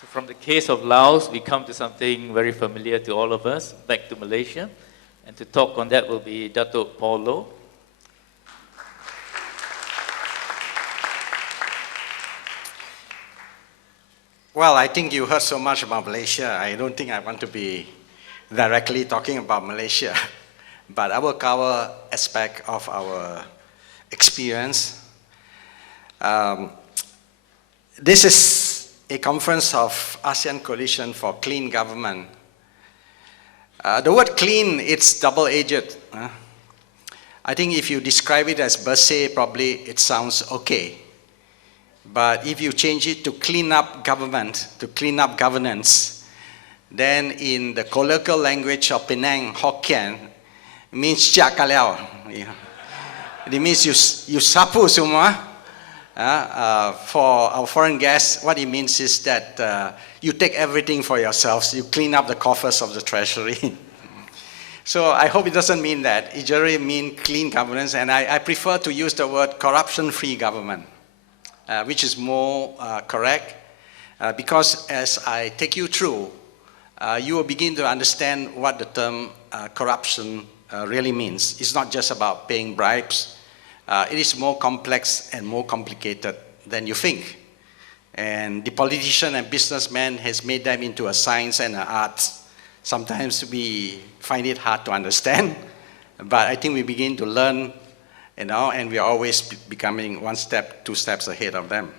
So from the case of Laos, we come to something very familiar to all of us, back to Malaysia. And to talk on that will be Datuk Paul Loh. Well, I think you heard so much about Malaysia. I don't think I want to be directly talking about Malaysia, but I will cover aspect of our experience. This is a conference of ASEAN Coalition for Clean Government. The word clean, it's double-edged. I think if you describe it as Bersih, probably it sounds okay. But if you change it to clean up government, to clean up governance, then in the colloquial language of Penang, Hokkien, it means chia ka liao. It means you sapu semua. For our foreign guests, what it means is that you take everything for yourselves, you clean up the coffers of the treasury. So I hope it doesn't mean that. It generally means clean governance, and I prefer to use the word corruption-free government. Which is more correct, because as I take you through, you will begin to understand what the term corruption really means. It's not just about paying bribes. It is more complex and more complicated than you think. And the politician and businessman has made them into a science and an art. Sometimes we find it hard to understand, but I think we begin to learn, and we are always becoming one step, two steps ahead of them.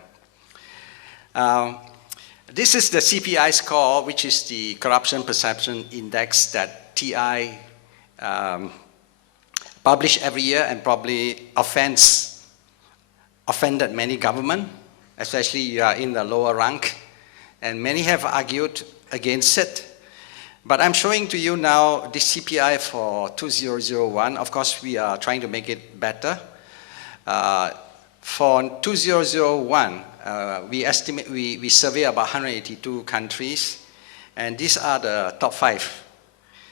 This is the CPI score, which is the Corruption Perception Index that TI publish every year, and probably offended many government, especially you are in the lower rank, and many have argued against it. But I'm showing to you now the CPI for 2001. Of course, we are trying to make it better. For 2001, we survey about 182 countries, and these are the top 5.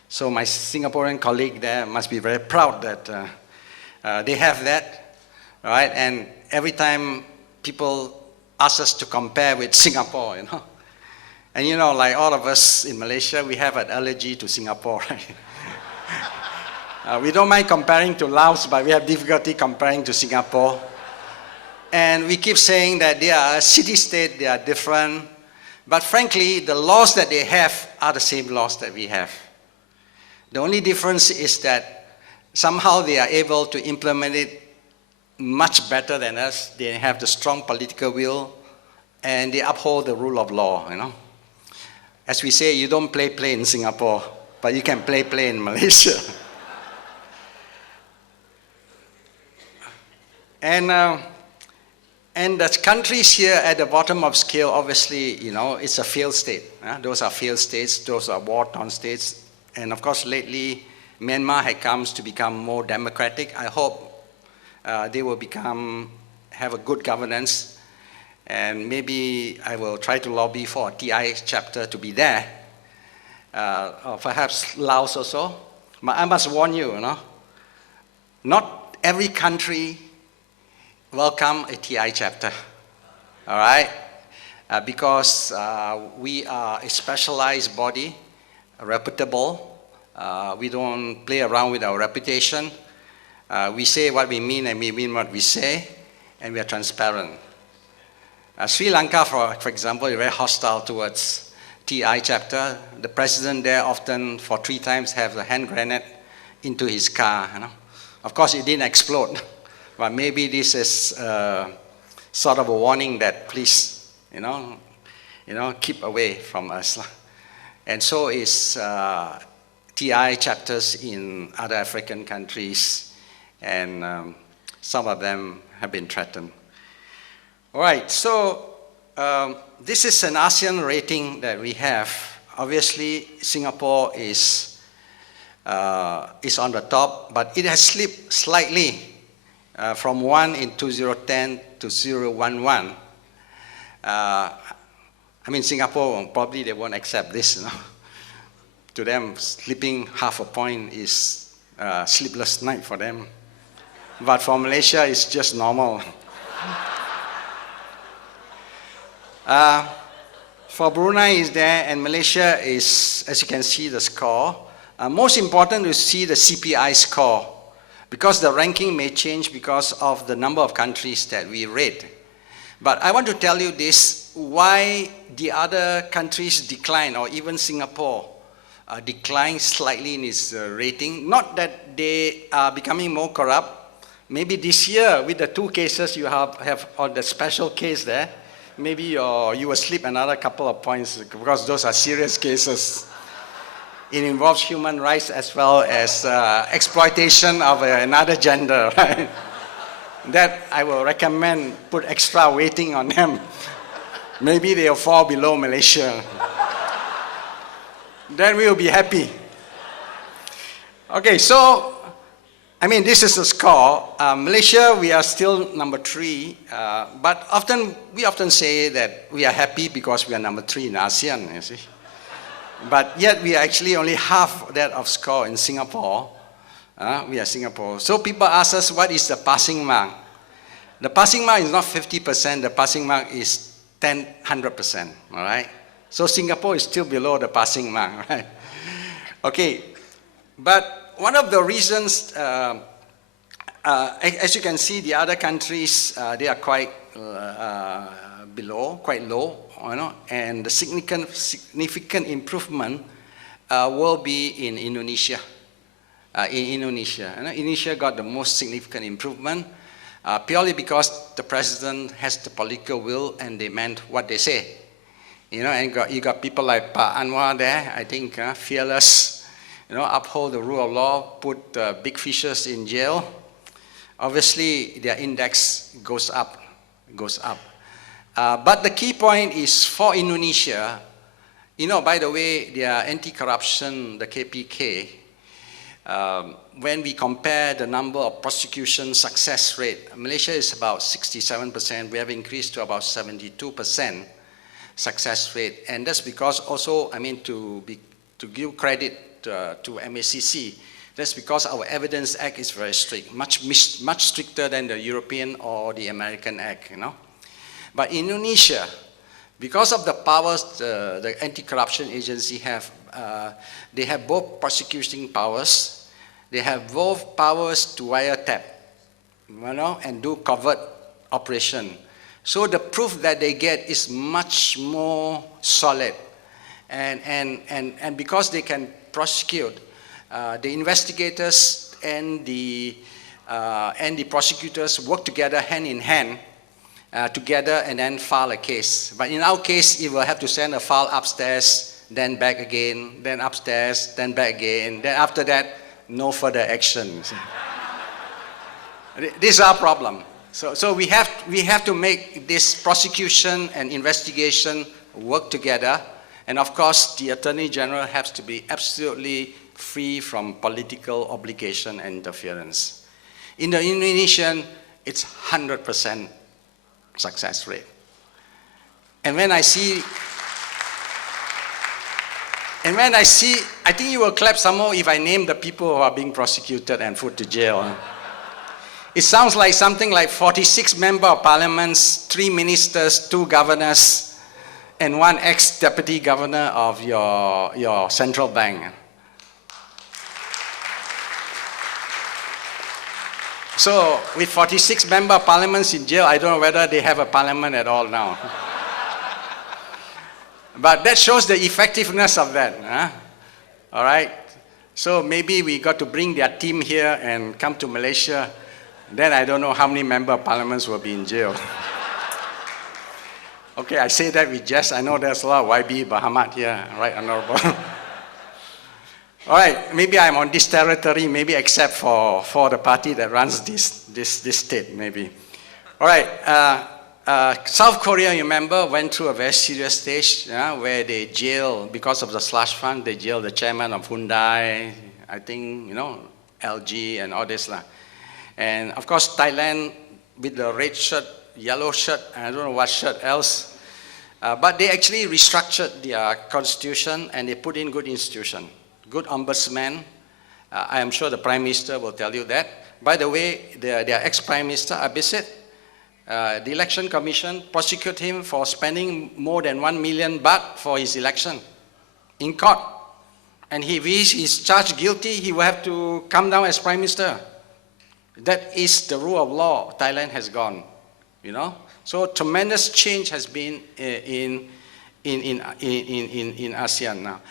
So my Singaporean colleague there must be very proud that they have that, right? And every time people ask us to compare with Singapore, And like all of us in Malaysia, we have an allergy to Singapore, right? We don't mind comparing to Laos, but we have difficulty comparing to Singapore. And we keep saying that they are a city-state, they are different. But frankly, the laws that they have are the same laws that we have. The only difference is that somehow they are able to implement it much better than us. They have the strong political will, and they uphold the rule of law, As we say, you don't play in Singapore, but you can play in Malaysia. And the countries here at the bottom of scale, obviously, it's a failed state. Those are failed states, those are war-torn states. And of course, lately, Myanmar has come to become more democratic. I hope they will have a good governance. And maybe I will try to lobby for a TI chapter to be there, or perhaps Laos also. But I must warn you, not every country welcome a TI chapter, all right? Because we are a specialized body, reputable. We don't play around with our reputation. We say what we mean, and we mean what we say, and we are transparent. Sri Lanka, for example, is very hostile towards TI chapter. The president there often, for 3 times, have a hand grenade into his car. Of course, it didn't explode, but maybe this is sort of a warning that please, keep away from us. And so is TI chapters in other African countries, and some of them have been threatened. All right, so this is an ASEAN rating that we have. Obviously, Singapore is on the top, but it has slipped slightly from 1 in 2010 to 011. Singapore, probably they won't accept this. To them, slipping half a point is a sleepless night for them. But for Malaysia, it's just normal. For Brunei is there, and Malaysia is, as you can see, the score. Most important to see the CPI score, because the ranking may change because of the number of countries that we rate. But I want to tell you this, why the other countries decline, or even Singapore decline slightly in its rating. Not that they are becoming more corrupt. Maybe this year, with the 2 cases you have on the special case there, maybe you will slip another couple of points, because those are serious cases. It involves human rights as well as exploitation of another gender, right? That I will recommend put extra weighting on them. Maybe they'll fall below Malaysia. Then we'll be happy. Okay, so, I mean, this is the score. Malaysia, we are still number 3, but we often say that we are happy because we are number 3 in ASEAN, you see. But yet we are actually only half that of score in Singapore. We are Singapore. So people ask us, what is the passing mark? The passing mark is not 50%, the passing mark is 100%, all right? So Singapore is still below the passing mark, right? Okay, but one of the reasons, as you can see, the other countries, they are quite quite low, you know, and the significant improvement will be in Indonesia. Indonesia got the most significant improvement purely because the president has the political will and they meant what they say. You know, and you got people like Pa Anwar there, I think, fearless, you know, uphold the rule of law, put big fishers in jail. Obviously, their index goes up. But the key point is for Indonesia, you know, by the way, their anti-corruption, the KPK, when we compare the number of prosecution success rate, Malaysia is about 67%, we have increased to about 72% success rate. And that's because also, I mean, to give credit to MACC, that's because our Evidence Act is very strict, much stricter than the European or the American Act, you know. But Indonesia, because of the powers the anti-corruption agency have, they have both prosecuting powers, they have both powers to wiretap, you know, and do covert operation. So the proof that they get is much more solid. And because they can prosecute, the investigators and the prosecutors work together hand in hand, together and then file a case. But in our case, it will have to send a file upstairs, then back again, then upstairs, then back again. Then after that, no further action. This is our problem. So we have to make this prosecution and investigation work together. And of course, the Attorney General has to be absolutely free from political obligation and interference. In the Indonesian, it's 100% success rate. And when I see, I think you will clap some more if I name the people who are being prosecuted and put to jail. It sounds like something like 46 members of parliaments, 3 ministers, 2 governors, and 1 ex-deputy governor of your central bank. So with 46 member parliaments in jail, I don't know whether they have a parliament at all now. But that shows the effectiveness of that. Huh? All right? So maybe we got to bring their team here and come to Malaysia. Then I don't know how many member parliaments will be in jail. Okay, I say that with jest. I know there's a lot of YB Bahamat here, right, Honorable? All right, maybe I'm on this territory, maybe except for the party that runs this state, maybe. All right, South Korea, you remember, went through a very serious stage where they jailed, because of the slush fund, they jailed the chairman of Hyundai, I think, you know, LG and all this. And of course, Thailand with the red shirt, yellow shirt, I don't know what shirt else, but they actually restructured their constitution and they put in good institution. Good ombudsman. I am sure the Prime Minister will tell you that. By the way, their ex-Prime Minister, Abhisit, The election commission prosecute him for spending more than 1 million baht for his election in court. And if he is charged guilty, he will have to come down as prime minister. That is the rule of law Thailand has gone, you know. So tremendous change has been in ASEAN now.